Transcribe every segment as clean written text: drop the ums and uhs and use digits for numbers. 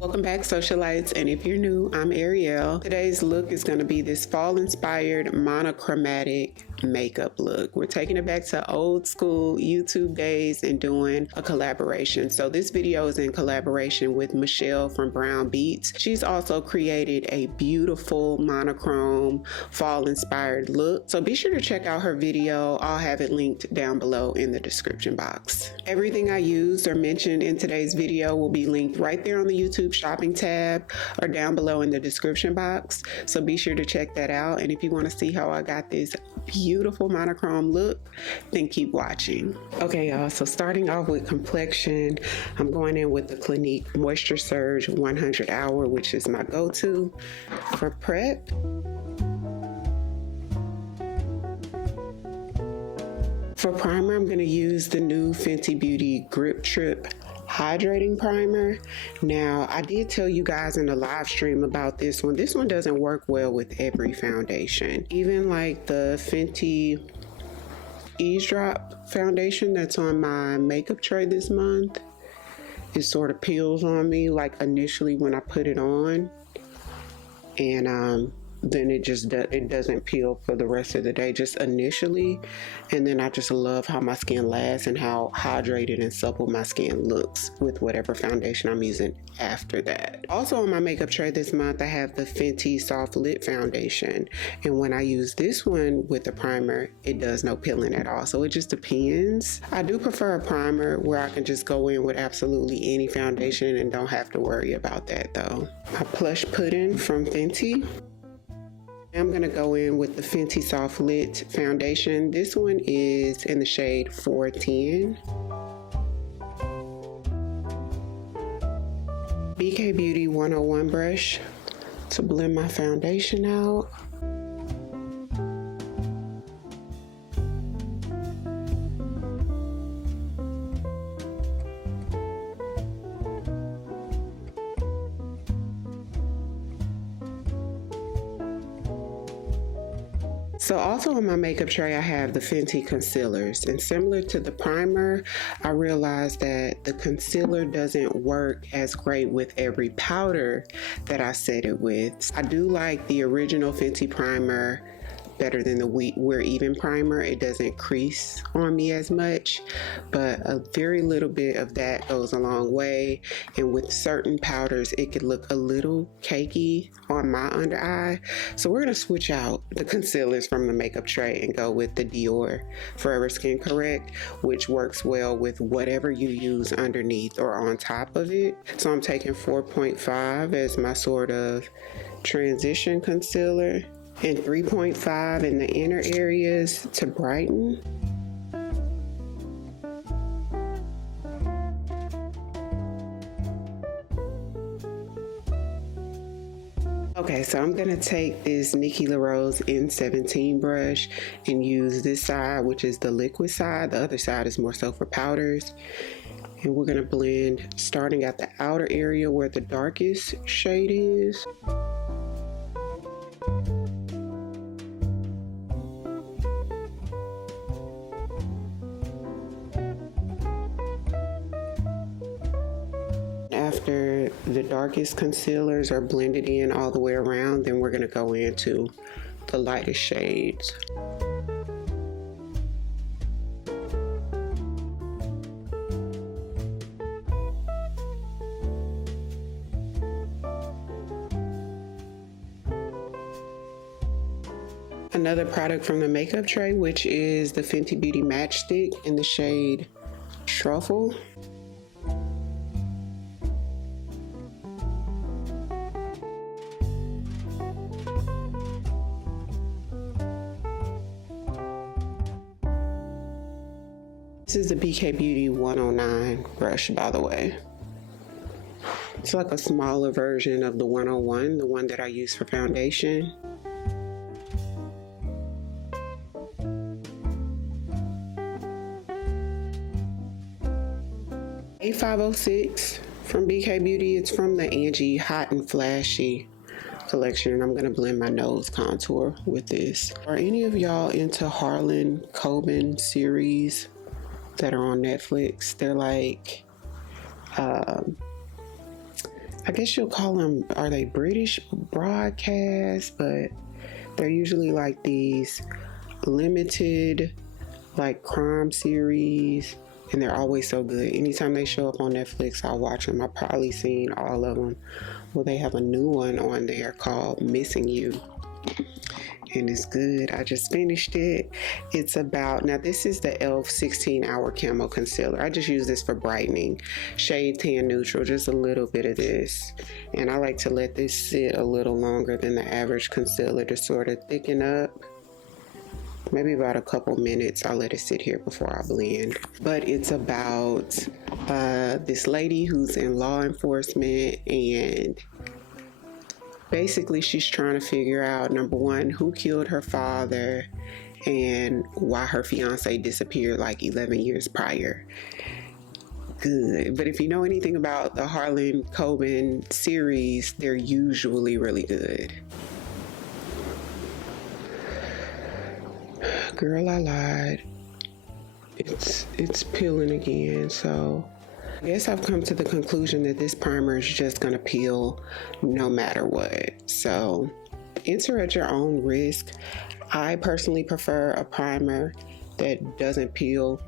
Welcome back, socialites, and if you're new, I'm Ariel. Today's look is going to be this fall-inspired monochromatic makeup look. We're taking it back to old school YouTube days and doing a collaboration. So this video is in collaboration with Michelle from Brown Beats. She's also created a beautiful monochrome fall-inspired look. So be sure to check out her video. I'll have it linked down below in the description box. Everything I used or mentioned in today's video will be linked right there on the YouTube shopping tab or down below in the description box. So be sure to check that out. And if you want to see how I got this beautiful monochrome look, then keep watching. Okay, y'all, so starting off with complexion, I'm going in with the Clinique Moisture Surge 100 Hour, which is my go-to for prep. For primer, I'm going to use the new Fenty Beauty Grip Trip Hydrating Primer. Now, I did tell you guys in the live stream about this one. This one doesn't work well with every foundation. Even like the Fenty Eavesdrop foundation that's on my makeup tray this month, it sort of peels on me like initially when I put it on. And then it doesn't peel for the rest of the day, just initially. And then I just love how my skin lasts and how hydrated and supple my skin looks with whatever foundation I'm using after that. Also on my makeup tray this month, I have the Fenty Soft Lit Foundation. And when I use this one with the primer, it does no peeling at all. So it just depends. I do prefer a primer where I can just go in with absolutely any foundation and don't have to worry about that though. My Plush Pudding from Fenty. I'm going to go in with the Fenty Soft Lit Foundation. This one is in the shade 410. BK Beauty 101 brush to blend my foundation out. So also on my makeup tray, I have the Fenty concealers, and similar to the primer, I realized that the concealer doesn't work as great with every powder that I set it with. I do like the original Fenty primer better than the We're Even primer. It doesn't crease on me as much, but a very little bit of that goes a long way. And with certain powders, it could look a little cakey on my under eye. So we're gonna switch out the concealers from the makeup tray and go with the Dior Forever Skin Correct, which works well with whatever you use underneath or on top of it. So I'm taking 4.5 as my sort of transition concealer, and 3.5 in the inner areas to brighten. Okay, so I'm gonna take this Nikki LaRose N17 brush and use this side, which is the liquid side. The other side is more so for powders. And we're gonna blend starting at the outer area where the darkest shade is. After the darkest concealers are blended in all the way around, then we're going to go into the lightest shades. Another product from the makeup tray, which is the Fenty Beauty Matchstick in the shade Truffle. This is the BK Beauty 109 brush, by the way. It's like a smaller version of the 101, the one that I use for foundation. A506 from BK Beauty. It's from the Angie Hot and Flashy collection, and I'm gonna blend my nose contour with this. Are any of y'all into Harlan Coben series that are on Netflix? They're like I guess you'll call them, are they British broadcasts? But they're usually like these limited like crime series, and they're always so good. Anytime they show up on Netflix, I'll watch them. I've probably seen all of them. Well, they have a new one on there called Missing You, and it's good. I just finished it. It's about, now this is the e.l.f. 16-hour camo concealer. I just use this for brightening. Shade Tan Neutral, just a little bit of this. And I like to let this sit a little longer than the average concealer to sort of thicken up. Maybe about a couple minutes. I'll let it sit here before I blend. But it's about this lady who's in law enforcement, and basically she's trying to figure out, number one, who killed her father and why her fiance disappeared like 11 years prior. Good. But if you know anything about the Harlan Coben series, they're usually really good. Girl, I lied. It's peeling again, so I guess I've come to the conclusion that this primer is just gonna peel no matter what. So enter at your own risk. I personally prefer a primer that doesn't peel,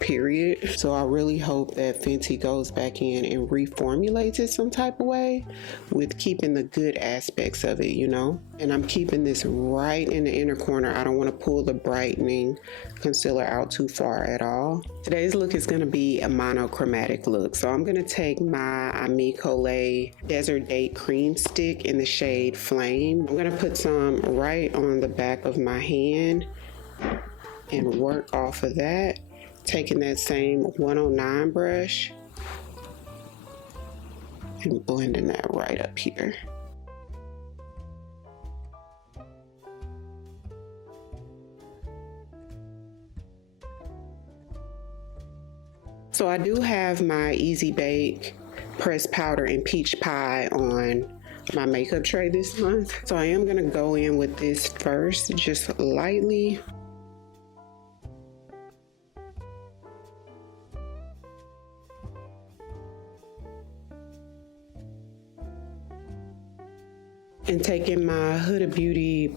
period. So I really hope that Fenty goes back in and reformulates it some type of way with keeping the good aspects of it, you know? And I'm keeping this right in the inner corner. I don't want to pull the brightening concealer out too far at all. Today's look is going to be a monochromatic look. So I'm going to take my Pkwy Desert Date Cream Stick in the shade Flame. I'm going to put some right on the back of my hand and work off of that. Taking that same 109 brush and blending that right up here. So I do have my Easy Bake pressed powder and peach pie on my makeup tray this month. So I am gonna go in with this first, just lightly. And taking my Huda Beauty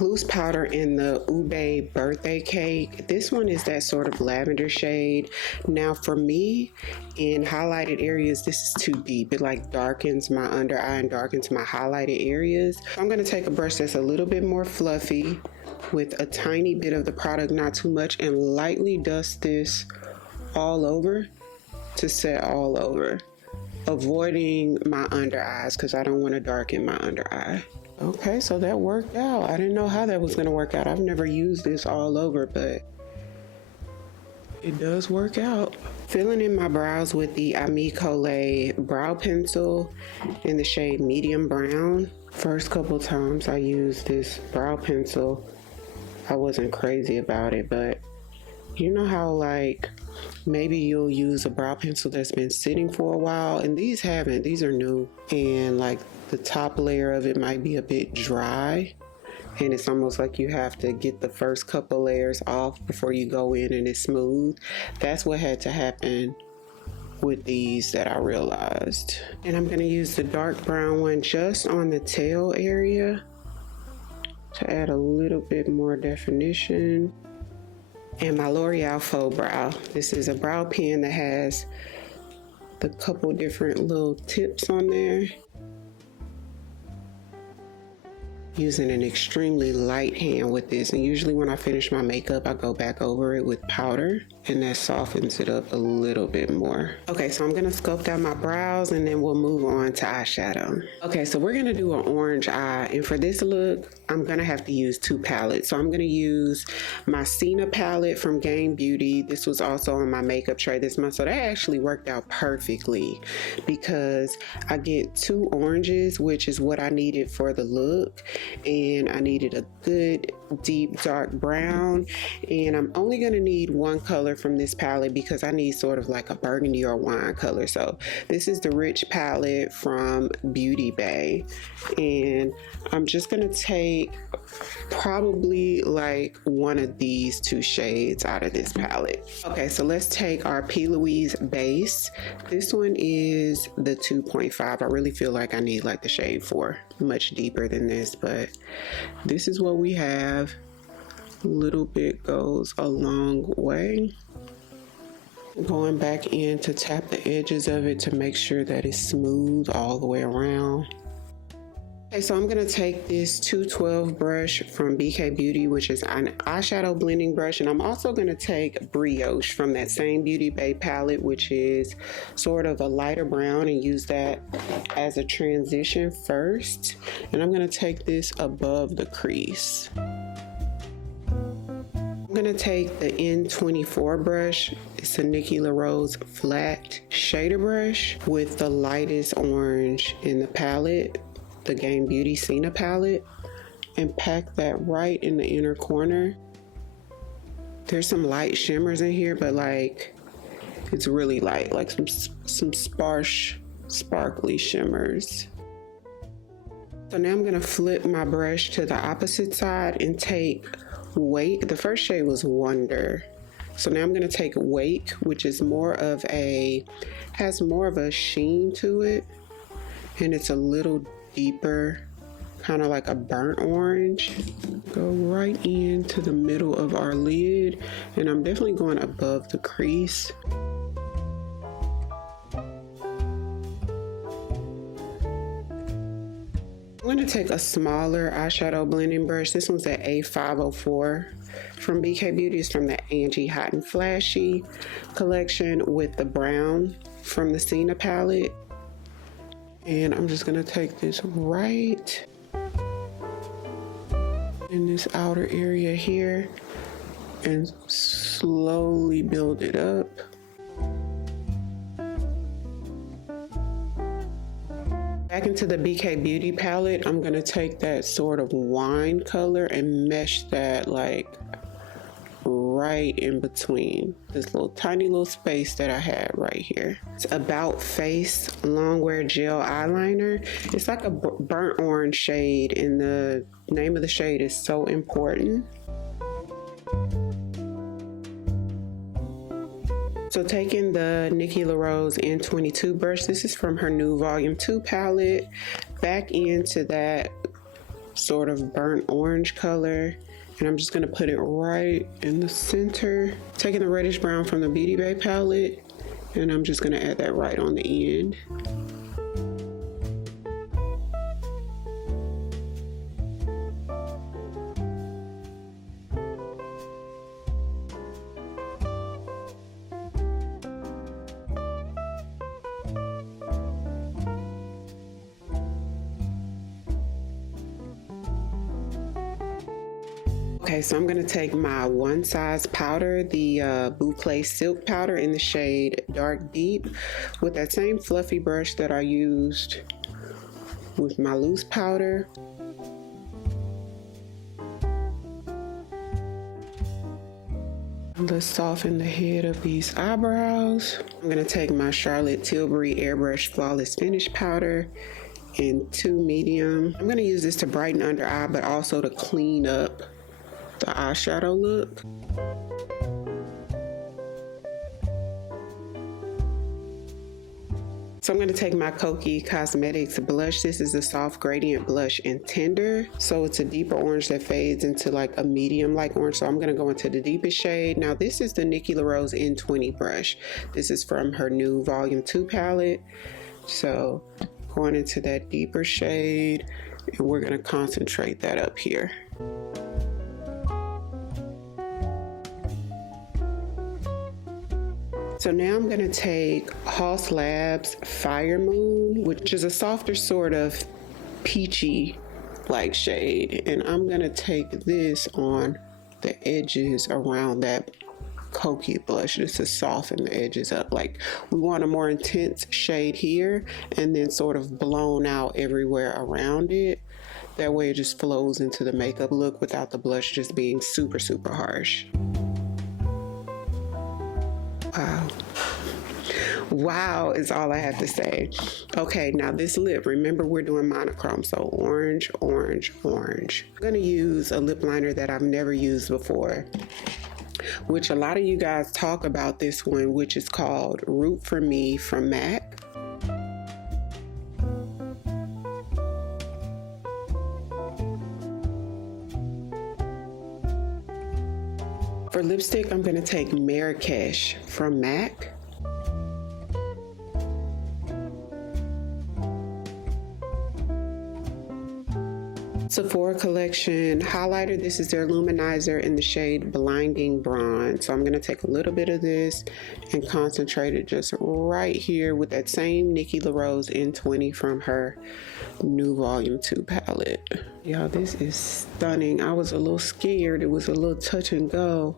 loose powder in the Ube birthday cake. This one is that sort of lavender shade. Now for me, in highlighted areas, this is too deep. It like darkens my under eye and darkens my highlighted areas. I'm gonna take a brush that's a little bit more fluffy with a tiny bit of the product, not too much, and lightly dust this all over to set all over. Avoiding my under eyes because I don't want to darken my under eye. Okay, so that worked out. I didn't know how that was going to work out. I've never used this all over, but it does work out. Filling in my brows with the Pkwy brow pencil in the shade Medium Brown. First couple times I used this brow pencil, I wasn't crazy about it, but you know how like maybe you'll use a brow pencil that's been sitting for a while, and these haven't. These are new, and like the top layer of it might be a bit dry, and it's almost like you have to get the first couple layers off before you go in and it's smooth. That's what had to happen with these that I realized. And I'm going to use the dark brown one just on the tail area to add a little bit more definition. And my L'Oreal Faux Brow. This is a brow pen that has the couple different little tips on there. Using an extremely light hand with this, and usually when I finish my makeup I go back over it with powder, and that softens it up a little bit more. Okay, so I'm gonna sculpt out my brows and then we'll move on to eyeshadow. Okay, so we're gonna do an orange eye, and for this look I'm gonna have to use two palettes. So I'm gonna use my Sina palette from Game Beauty. This was also on my makeup tray this month, so that actually worked out perfectly because I get two oranges, which is what I needed for the look, and I needed a good deep dark brown, and I'm only gonna need one color from this palette because I need sort of like a burgundy or wine color. So this is the Rich palette from Beauty Bay, and I'm just gonna take probably like one of these two shades out of this palette. Okay, so let's take our Pkwy's base. This one is the 2.5. I really feel like I need like the shade 4, much deeper than this, but this is what we have. A little bit goes a long way. Going back in to tap the edges of it to make sure that it's smooth all the way around. Okay, so I'm gonna take this 212 brush from BK Beauty, which is an eyeshadow blending brush, and I'm also gonna take Brioche from that same Beauty Bay palette, which is sort of a lighter brown, and use that as a transition first. And I'm gonna take this above the crease. I'm gonna take the N24 brush. It's a Nikki LaRose flat shader brush with the lightest orange in the palette, the Game Beauty Sina palette, and pack that right in the inner corner. There's some light shimmers in here, but like it's really light, like some sparse, sparkly shimmers. So now I'm gonna flip my brush to the opposite side and take Wake. The first shade was Wonder. So now I'm gonna take Wake, which is has more of a sheen to it, and it's a little deeper, kind of like a burnt orange. Go right into the middle of our lid, and I'm definitely going above the crease. I'm going to take a smaller eyeshadow blending brush. This one's at A504 from BK Beauty. It's from the Angie Hot and Flashy collection with the brown from the Sina palette. And I'm just gonna take this right in this outer area here and slowly build it up. Back into the BK Beauty palette, I'm gonna take that sort of wine color and mesh that like right in between this tiny little space that I had right here. It's About Face Longwear Gel Eyeliner. It's like a burnt orange shade, and the name of the shade is So Important. So taking the Nikki LaRose N22 brush, this is from her new Volume 2 palette, back into that sort of burnt orange color. And I'm just gonna put it right in the center. Taking the reddish brown from the Beauty Bay palette, and I'm just gonna add that right on the end. Okay, so I'm gonna take my One Size powder, the Boucle Silk powder in the shade Dark Deep, with that same fluffy brush that I used with my loose powder. Let's soften the head of these eyebrows. I'm gonna take my Charlotte Tilbury Airbrush Flawless Finish powder in 2 medium. I'm gonna use this to brighten under eye, but also to clean up the eyeshadow look. So I'm going to take my Pkwy Cosmetics blush. This is a soft gradient blush in Tender. So it's a deeper orange that fades into like a medium like orange. So I'm going to go into the deepest shade. Now this is the Nikki LaRose N20 brush. This is from her new Volume 2 palette. So going into that deeper shade, and we're going to concentrate that up here. So now I'm gonna take Haus Labs Fire Moon, which is a softer sort of peachy like shade. And I'm gonna take this on the edges around that Pkwy blush just to soften the edges up. Like we want a more intense shade here and then sort of blown out everywhere around it. That way it just flows into the makeup look without the blush just being super, super harsh. Wow. Wow is all I have to say. Okay, now this lip, remember we're doing monochrome, so orange, orange, orange. I'm gonna use a lip liner that I've never used before, which a lot of you guys talk about this one, which is called Root For Me from MAC. For lipstick, I'm gonna take Marrakesh from MAC. Sephora Collection highlighter. This is their luminizer in the shade Blinding Bronze. So I'm gonna take a little bit of this and concentrate it just right here with that same Nikki LaRose N20 from her new Volume 2 palette. Y'all, this is stunning. I was a little scared. It was a little touch and go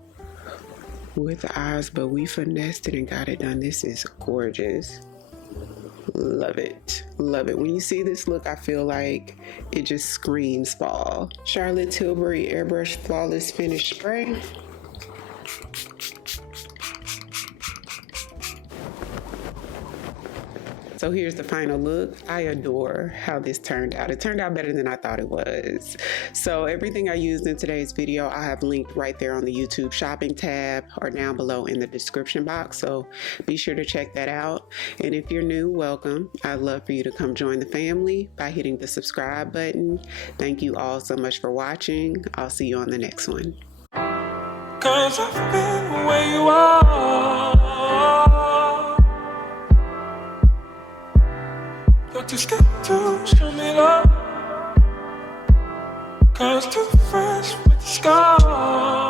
with the eyes, but we finessed it and got it done. This is gorgeous. Love it. Love it. When you see this look, I feel like it just screams fall. Charlotte Tilbury Airbrush Flawless Finish Spray. So here's the final look. I adore how this turned out. It turned out better than I thought it was. So everything I used in today's video, I have linked right there on the YouTube shopping tab or down below in the description box. So be sure to check that out. And if you're new, welcome. I'd love for you to come join the family by hitting the subscribe button. Thank you all so much for watching. I'll see you on the next one. 'Cause I've been where you are. Just get to show me love, 'cause too fresh with the scars.